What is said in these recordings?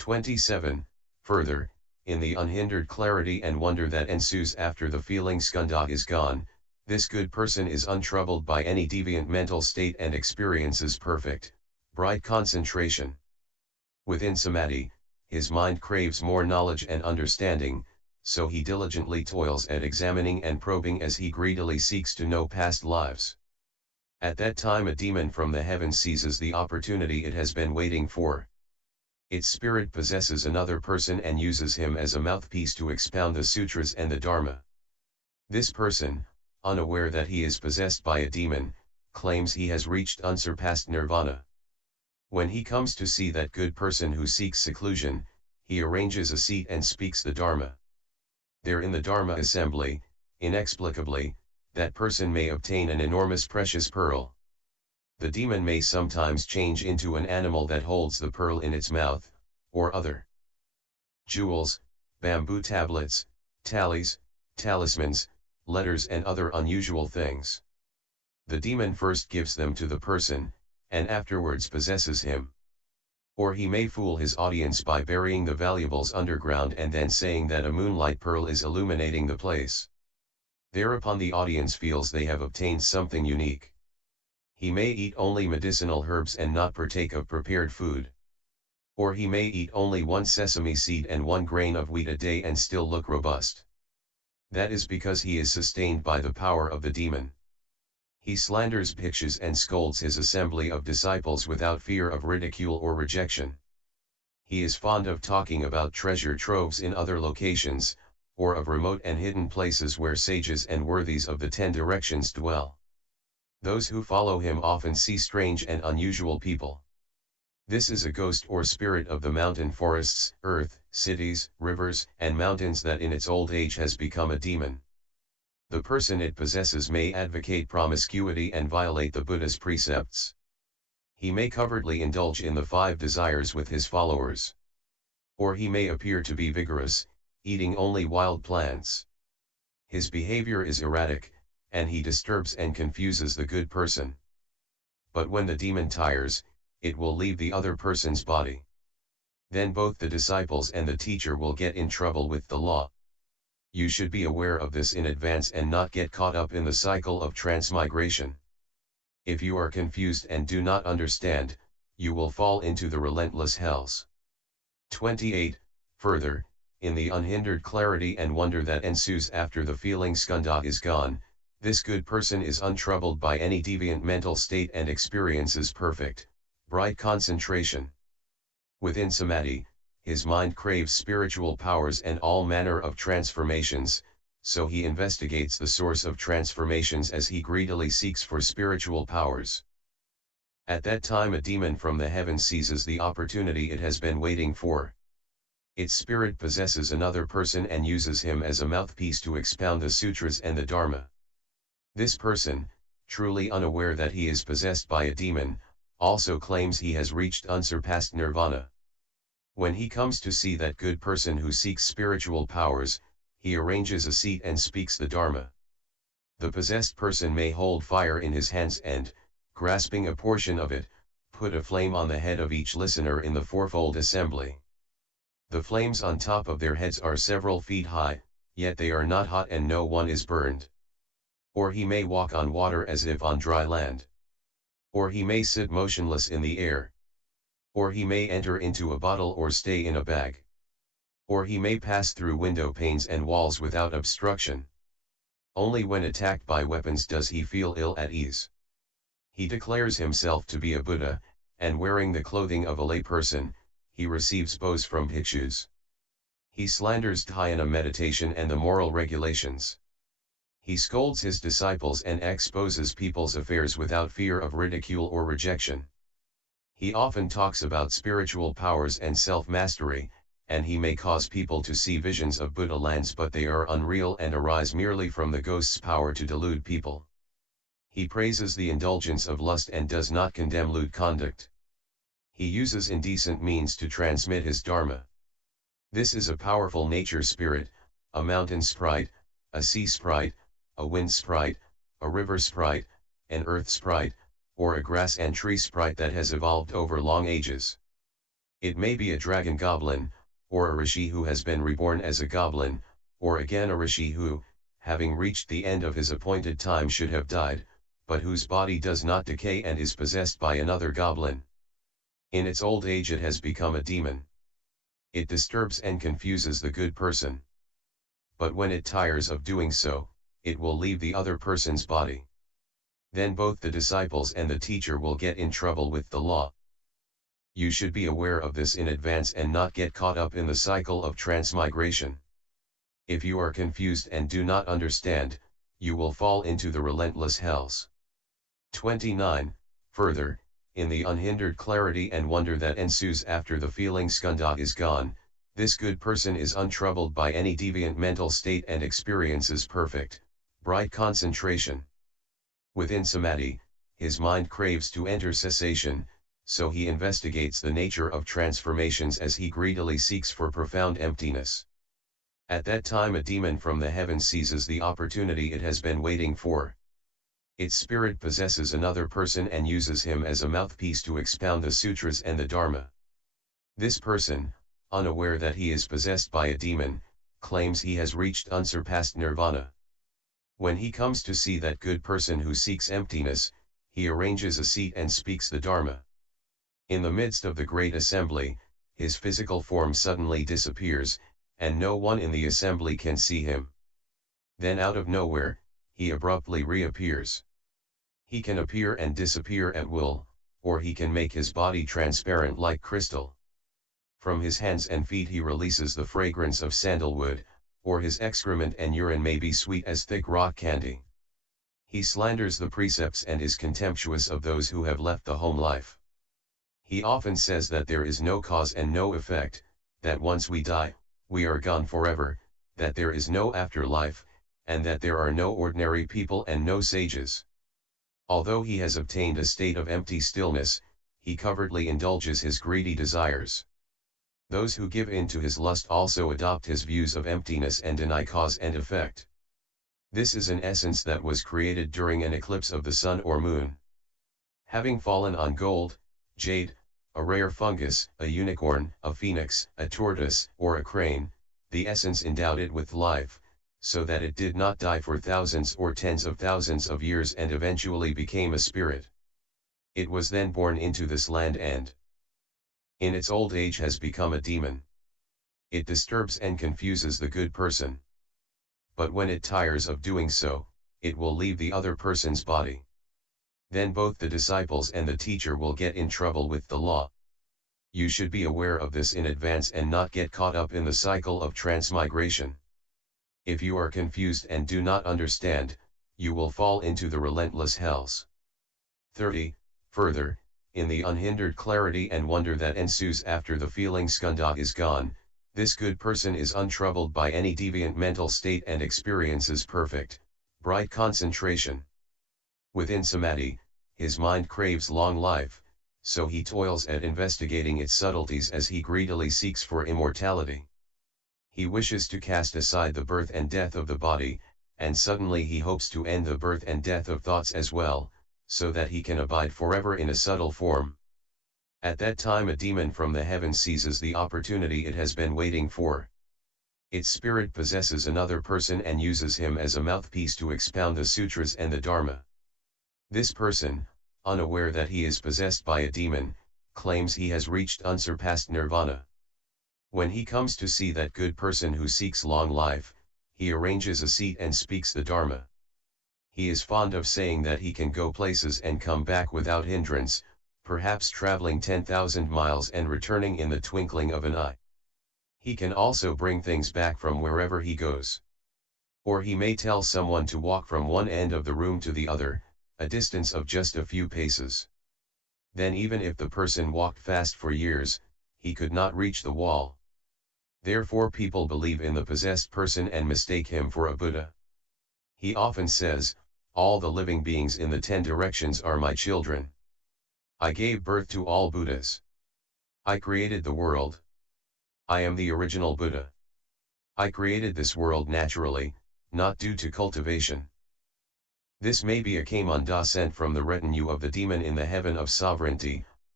27. Further, in the unhindered clarity and wonder that ensues after the feeling skandha is gone, this good person is untroubled by any deviant mental state and experiences perfect, bright concentration. Within samadhi, his mind craves more knowledge and understanding, so he diligently toils at examining and probing as he greedily seeks to know past lives. At that time a demon from the heavens seizes the opportunity it has been waiting for. Its spirit possesses another person and uses him as a mouthpiece to expound the sutras and the Dharma. This person, unaware that he is possessed by a demon, claims he has reached unsurpassed nirvana. When he comes to see that good person who seeks seclusion, he arranges a seat and speaks the Dharma. There in the Dharma assembly, inexplicably, that person may obtain an enormous precious pearl. The demon may sometimes change into an animal that holds the pearl in its mouth, or other jewels, bamboo tablets, tallies, talismans, letters and other unusual things. The demon first gives them to the person, and afterwards possesses him. Or he may fool his audience by burying the valuables underground and then saying that a moonlight pearl is illuminating the place. Thereupon the audience feels they have obtained something unique. He may eat only medicinal herbs and not partake of prepared food. Or he may eat only one sesame seed and 1 grain of wheat a day and still look robust. That is because he is sustained by the power of the demon. He slanders bhikshus and scolds his assembly of disciples without fear of ridicule or rejection. He is fond of talking about treasure troves in other locations, or of remote and hidden places where sages and worthies of the 10 directions dwell. Those who follow him often see strange and unusual people. This is a ghost or spirit of the mountain forests, earth, cities, rivers, and mountains that in its old age has become a demon. The person it possesses may advocate promiscuity and violate the Buddha's precepts. He may covertly indulge in the 5 desires with his followers. Or he may appear to be vigorous, eating only wild plants. His behavior is erratic, and he disturbs and confuses the good person. But when the demon tires, it will leave the other person's body. Then both the disciples and the teacher will get in trouble with the law. You should be aware of this in advance and not get caught up in the cycle of transmigration. If you are confused and do not understand, you will fall into the relentless hells. 28. Further, in the unhindered clarity and wonder that ensues after the feeling skandha is gone, this good person is untroubled by any deviant mental state and experiences perfect, bright concentration. Within samadhi, his mind craves spiritual powers and all manner of transformations, so he investigates the source of transformations as he greedily seeks for spiritual powers. At that time a demon from the heavens seizes the opportunity it has been waiting for. Its spirit possesses another person and uses him as a mouthpiece to expound the sutras and the Dharma. This person, truly unaware that he is possessed by a demon, also claims he has reached unsurpassed nirvana. When he comes to see that good person who seeks spiritual powers, he arranges a seat and speaks the Dharma. The possessed person may hold fire in his hands and, grasping a portion of it, put a flame on the head of each listener in the fourfold assembly. The flames on top of their heads are several feet high, yet they are not hot and no one is burned. Or he may walk on water as if on dry land. Or he may sit motionless in the air. Or he may enter into a bottle or stay in a bag. Or he may pass through window panes and walls without obstruction. Only when attacked by weapons does he feel ill at ease. He declares himself to be a Buddha, and wearing the clothing of a layperson, he receives bows from bhikshus. He slanders dhyana meditation and the moral regulations. He scolds his disciples and exposes people's affairs without fear of ridicule or rejection. He often talks about spiritual powers and self-mastery, and he may cause people to see visions of Buddha lands, but they are unreal and arise merely from the ghost's power to delude people. He praises the indulgence of lust and does not condemn lewd conduct. He uses indecent means to transmit his Dharma. This is a powerful nature spirit, a mountain sprite, a sea sprite, a wind sprite, a river sprite, an earth sprite, or a grass and tree sprite that has evolved over long ages. It may be a dragon goblin, or a rishi who has been reborn as a goblin, or again a rishi who, having reached the end of his appointed time should have died, but whose body does not decay and is possessed by another goblin. In its old age it has become a demon. It disturbs and confuses the good person. But when it tires of doing so, it will leave the other person's body. Then both the disciples and the teacher will get in trouble with the law. You should be aware of this in advance and not get caught up in the cycle of transmigration. If you are confused and do not understand, you will fall into the relentless hells. 29. Further, in the unhindered clarity and wonder that ensues after the feeling skandha is gone, this good person is untroubled by any deviant mental state and experiences perfect, bright concentration. Within samadhi, his mind craves to enter cessation, so he investigates the nature of transformations as he greedily seeks for profound emptiness. At that time a demon from the heavens seizes the opportunity it has been waiting for. Its spirit possesses another person and uses him as a mouthpiece to expound the sutras and the Dharma. This person, unaware that he is possessed by a demon, claims he has reached unsurpassed nirvana. When he comes to see that good person who seeks emptiness, he arranges a seat and speaks the Dharma. In the midst of the great assembly, his physical form suddenly disappears, and no one in the assembly can see him. Then out of nowhere, he abruptly reappears. He can appear and disappear at will, or he can make his body transparent like crystal. From his hands and feet he releases the fragrance of sandalwood, or his excrement and urine may be sweet as thick rock candy. He slanders the precepts and is contemptuous of those who have left the home life. He often says that there is no cause and no effect, that once we die, we are gone forever, that there is no afterlife, and that there are no ordinary people and no sages. Although he has obtained a state of empty stillness, he covertly indulges his greedy desires. Those who give in to his lust also adopt his views of emptiness and deny cause and effect. This is an essence that was created during an eclipse of the sun or moon. Having fallen on gold, jade, a rare fungus, a unicorn, a phoenix, a tortoise, or a crane, the essence endowed it with life, so that it did not die for thousands or tens of thousands of years and eventually became a spirit. It was then born into this land and, in its old age, has become a demon. It disturbs and confuses the good person. But when it tires of doing so, it will leave the other person's body. Then both the disciples and the teacher will get in trouble with the law. You should be aware of this in advance and not get caught up in the cycle of transmigration. If you are confused and do not understand, you will fall into the relentless hells. 30. Further, in the unhindered clarity and wonder that ensues after the feeling skandha is gone, this good person is untroubled by any deviant mental state and experiences perfect, bright concentration. Within samadhi, his mind craves long life, so he toils at investigating its subtleties as he greedily seeks for immortality. He wishes to cast aside the birth and death of the body, and suddenly he hopes to end the birth and death of thoughts as well, so that he can abide forever in a subtle form. At that time a demon from the heavens seizes the opportunity it has been waiting for. Its spirit possesses another person and uses him as a mouthpiece to expound the sutras and the Dharma. This person, unaware that he is possessed by a demon, claims he has reached unsurpassed nirvana. When he comes to see that good person who seeks long life, he arranges a seat and speaks the Dharma. He is fond of saying that he can go places and come back without hindrance, perhaps traveling 10,000 miles and returning in the twinkling of an eye. He can also bring things back from wherever he goes. Or he may tell someone to walk from one end of the room to the other, a distance of just a few paces. Then even if the person walked fast for years, he could not reach the wall. Therefore people believe in the possessed person and mistake him for a Buddha. He often says, "All the living beings in the 10 directions are my children. I gave birth to all Buddhas. I created the world. I am the original Buddha. I created this world naturally, not due to cultivation." This may be a Kamanda sent from the retinue of the demon in the heaven of sovereignty,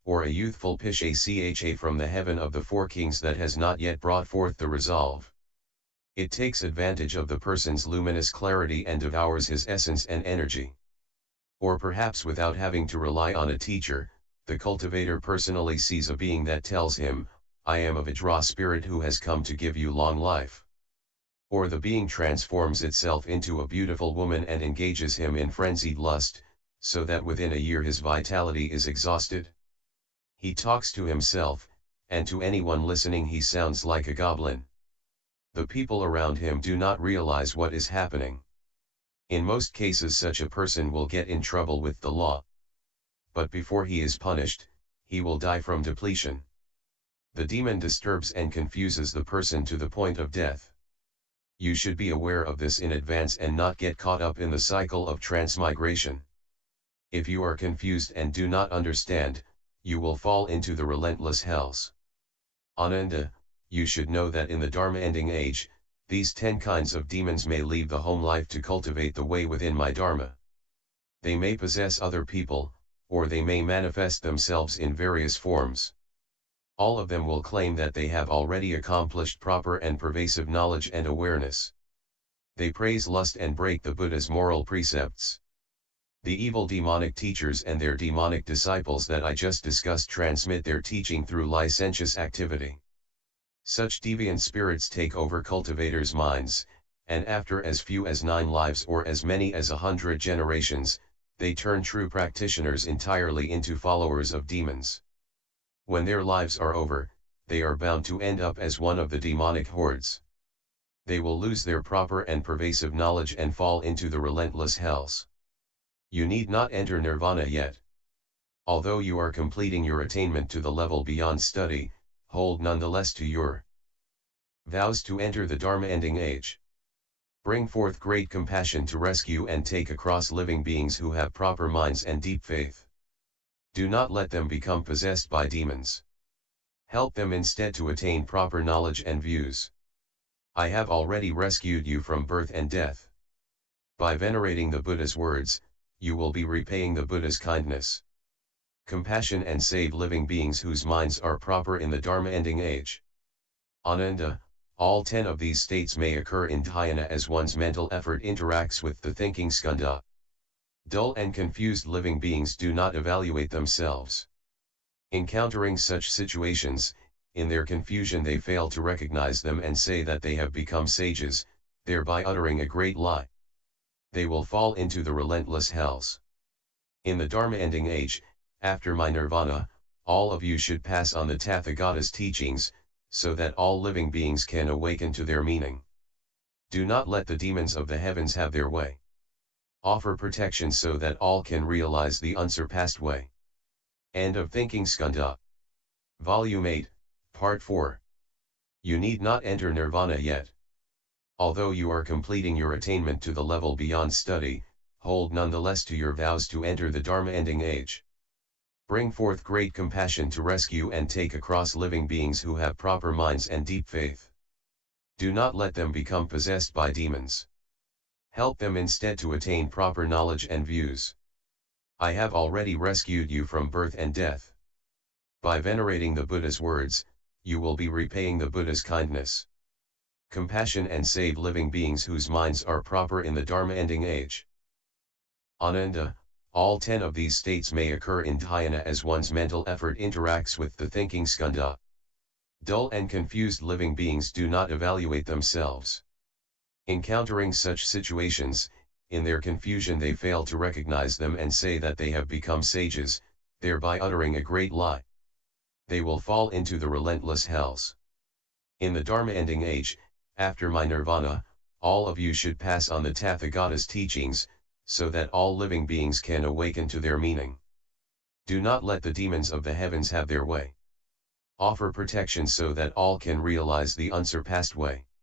or a youthful Pishacha from the heaven of the four kings that has not yet brought forth the resolve. It takes advantage of the person's luminous clarity and devours his essence and energy. Or perhaps without having to rely on a teacher, the cultivator personally sees a being that tells him, I am a Vajra spirit who has come to give you long life. Or the being transforms itself into a beautiful woman and engages him in frenzied lust, so that within a year his vitality is exhausted. He talks to himself, and to anyone listening he sounds like a goblin. The people around him do not realize what is happening. In most cases such a person will get in trouble with the law. But before he is punished, he will die from depletion. The demon disturbs and confuses the person to the point of death. You should be aware of this in advance and not get caught up in the cycle of transmigration. If you are confused and do not understand, you will fall into the relentless hells. Ananda, you should know that in the Dharma ending age, these 10 kinds of demons may leave the home life to cultivate the way within my Dharma. They may possess other people, or they may manifest themselves in various forms. All of them will claim that they have already accomplished proper and pervasive knowledge and awareness. They praise lust and break the Buddha's moral precepts. The evil demonic teachers and their demonic disciples that I just discussed transmit their teaching through licentious activity. Such deviant spirits take over cultivators' minds, and after as few as 9 lives or as many as 100 generations, they turn true practitioners entirely into followers of demons. When their lives are over, they are bound to end up as one of the demonic hordes. They will lose their proper and pervasive knowledge and fall into the relentless hells. You need not enter Nirvana yet. Although you are completing your attainment to the level beyond study, hold nonetheless to your vows to enter the Dharma ending age. Bring forth great compassion to rescue and take across living beings who have proper minds and deep faith. Do not let them become possessed by demons. Help them instead to attain proper knowledge and views. I have already rescued you from birth and death. By venerating the Buddha's words, you will be repaying the Buddha's kindness. Compassion and save living beings whose minds are proper in the Dharma ending age. Ananda, all 10 of these states may occur in dhyana as one's mental effort interacts with the thinking skandha. Dull and confused living beings do not evaluate themselves. Encountering such situations, in their confusion they fail to recognize them and say that they have become sages, thereby uttering a great lie. They will fall into the relentless hells. In the Dharma ending age, after my nirvana, all of you should pass on the Tathagata's teachings, so that all living beings can awaken to their meaning. Do not let the demons of the heavens have their way. Offer protection so that all can realize the unsurpassed way. End of Thinking Skandha. Volume 8, Part 4. You need not enter Nirvana yet. Although you are completing your attainment to the level beyond study, hold nonetheless to your vows to enter the Dharma ending age. Bring forth great compassion to rescue and take across living beings who have proper minds and deep faith. Do not let them become possessed by demons. Help them instead to attain proper knowledge and views. I have already rescued you from birth and death. By venerating the Buddha's words, you will be repaying the Buddha's kindness. Compassion and save living beings whose minds are proper in the Dharma ending age. Ananda, all 10 of these states may occur in dhyana as one's mental effort interacts with the thinking skandha. Dull and confused living beings do not evaluate themselves. Encountering such situations, in their confusion they fail to recognize them and say that they have become sages, thereby uttering a great lie. They will fall into the relentless hells. In the Dharma ending age, after my nirvana, all of you should pass on the Tathagata's teachings, so that all living beings can awaken to their meaning. Do not let the demons of the heavens have their way. Offer protection so that all can realize the unsurpassed way.